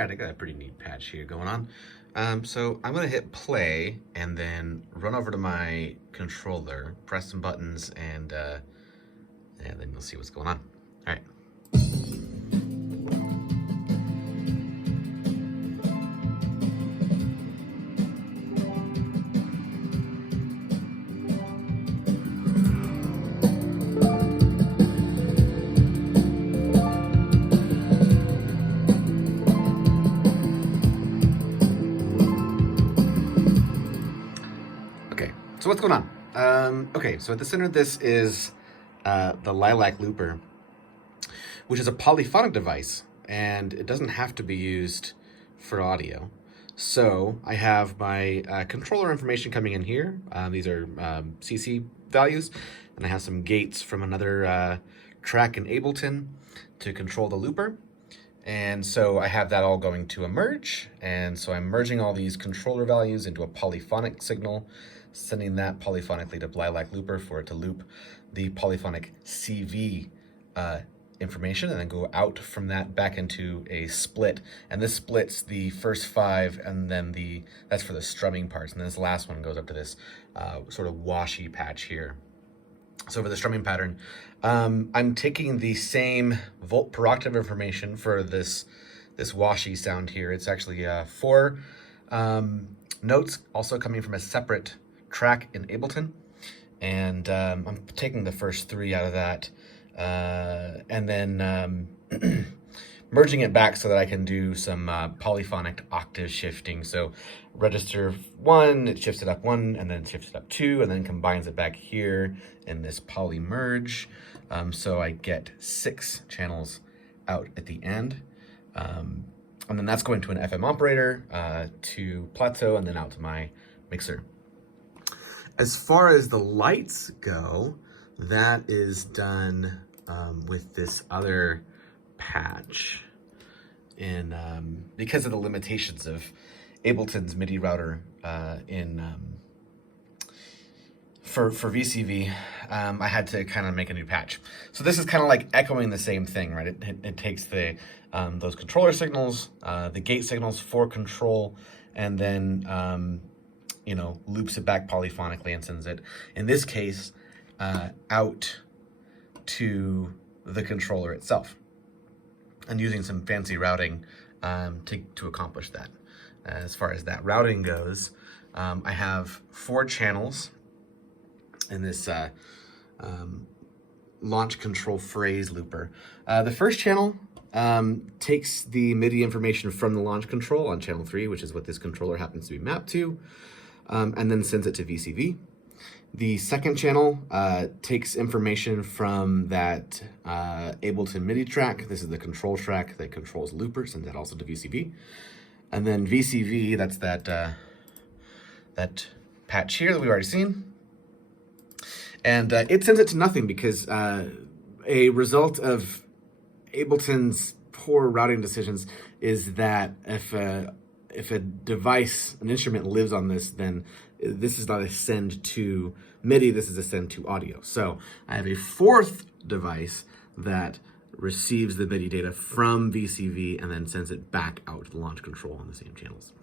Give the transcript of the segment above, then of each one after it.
All right, I got a pretty neat patch here going on. So I'm gonna hit play and then run over to my controller, press some buttons, and yeah, then you'll see what's going on. All right. Okay, so what's going on? Okay, so at the center of this is the Lilac Looper, which is a polyphonic device, and it doesn't have to be used for audio. So I have my controller information coming in here. These are CC values, and I have some gates from another track in Ableton to control the looper. And so I have that all going to a merge, and so I'm merging all these controller values into a polyphonic signal, sending that polyphonically to Lilac Looper for it to loop the polyphonic CV information, and then go out from that back into a split. And this splits the first 5, and then that's for the strumming parts, and then this last one goes up to this sort of washy patch here. So for the strumming pattern, I'm taking the same volt per octave information for this washy sound here. It's actually 4 notes, also coming from a separate track in Ableton, and I'm taking the first 3 out of that, and then merging it back so that I can do some polyphonic octave shifting. So register 1, it shifts it up 1, and then shifts it up 2, and then combines it back here in this poly merge. So I get 6 channels out at the end. And then that's going to an FM operator, to plateau, and then out to my mixer. As far as the lights go, that is done with this other patch, and because of the limitations of Ableton's MIDI router for VCV, I had to kind of make a new patch. So this is kind of like echoing the same thing, right? It takes the those controller signals, the gate signals for control, and then you know, loops it back polyphonically and sends it, in this case, out to the controller itself, and using some fancy routing to accomplish that. As far as that routing goes, I have 4 channels in this launch control phrase looper. The first channel takes the MIDI information from the launch control on channel 3, which is what this controller happens to be mapped to, and then sends it to VCV. The second channel takes information from that Ableton MIDI track. This is the control track that controls looper, sends that also to VCV. And then VCV, that's that patch here that we've already seen. And it sends it to nothing, because a result of Ableton's poor routing decisions is that if a device, an instrument, lives on this, then this is not a send to MIDI, this is a send to audio. So I have a 4th device that receives the MIDI data from VCV and then sends it back out to the launch control on the same channels.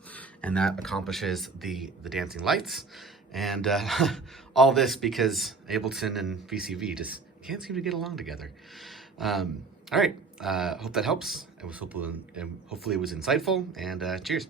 And that accomplishes the dancing lights. And all this because Ableton and VCV just can't seem to get along together. All right, hope that helps. Hopefully it was insightful, and cheers.